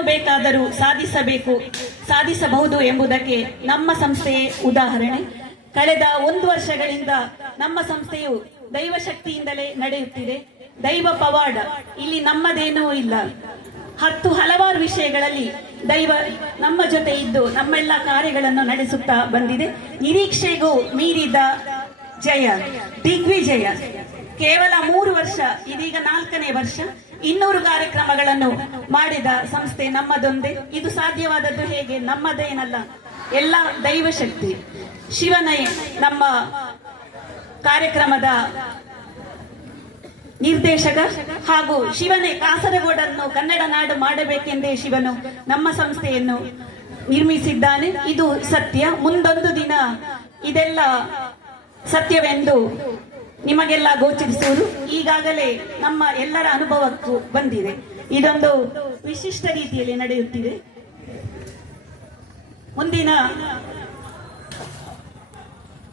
ಏನನ್ನು ಬೇಕಾದರೂ ಸಾಧಿಸಬಹುದು ಎಂಬುದಕ್ಕೆ ನಮ್ಮ ಸಂಸ್ಥೆಯೇ ಉದಾಹರಣೆ. ಕಳೆದ 1 ವರ್ಷಗಳಿಂದ ನಮ್ಮ ಸಂಸ್ಥೆಯು ದೈವಶಕ್ತಿಯಿಂದಲೇ ನಡೆಯುತ್ತಿದೆ. ದೈವ ಪವಾಡ ಇಲ್ಲಿ ನಮ್ಮದೇನೂ ಇಲ್ಲ. ಹಲವಾರು ವಿಷಯಗಳಲ್ಲಿ ದೈವ ನಮ್ಮ ಜೊತೆ ಇದ್ದು ನಮ್ಮೆಲ್ಲ ಕಾರ್ಯಗಳನ್ನು ನಡೆಸುತ್ತಾ ಬಂದಿದೆ. ನಿರೀಕ್ಷೆಗೂ ಮೀರಿದ ಜಯ, ದಿಗ್ವಿಜಯ. ಕೇವಲ 3 ವರ್ಷ, ಇದೀಗ 4ನೇ ವರ್ಷ, 200 ಕಾರ್ಯಕ್ರಮಗಳನ್ನು ಮಾಡಿದ ಸಂಸ್ಥೆ ನಮ್ಮದೊಂದೇ. ಇದು ಸಾಧ್ಯವಾದದ್ದು ಹೇಗೆ? ನಮ್ಮದೇನಲ್ಲ, ಎಲ್ಲ ದೈವಶಕ್ತಿ. ಶಿವನೇ ನಮ್ಮ ಕಾರ್ಯಕ್ರಮದ ನಿರ್ದೇಶಕ ಹಾಗೂ ಶಿವನೇ ಕಾಸರಗೋಡನ್ನು ಕನ್ನಡ ನಾಡು ಮಾಡಬೇಕೆಂದೇ ಶಿವನು ನಮ್ಮ ಸಂಸ್ಥೆಯನ್ನು ನಿರ್ಮಿಸಿದ್ದಾನೆ. ಇದು ಸತ್ಯ. ಮುಂದೊಂದು ದಿನ ಇದೆಲ್ಲ ಸತ್ಯವೆಂದು ನಿಮಗೆಲ್ಲ ಗೋಚರಿಸುವುದು ಈಗಾಗಲೇ ನಮ್ಮ ಎಲ್ಲರ ಅನುಭವಕ್ಕೂ ಬಂದಿದೆ. ಇದೊಂದು ವಿಶಿಷ್ಟ ರೀತಿಯಲ್ಲಿ ನಡೆಯುತ್ತಿದೆ. ಮುಂದಿನ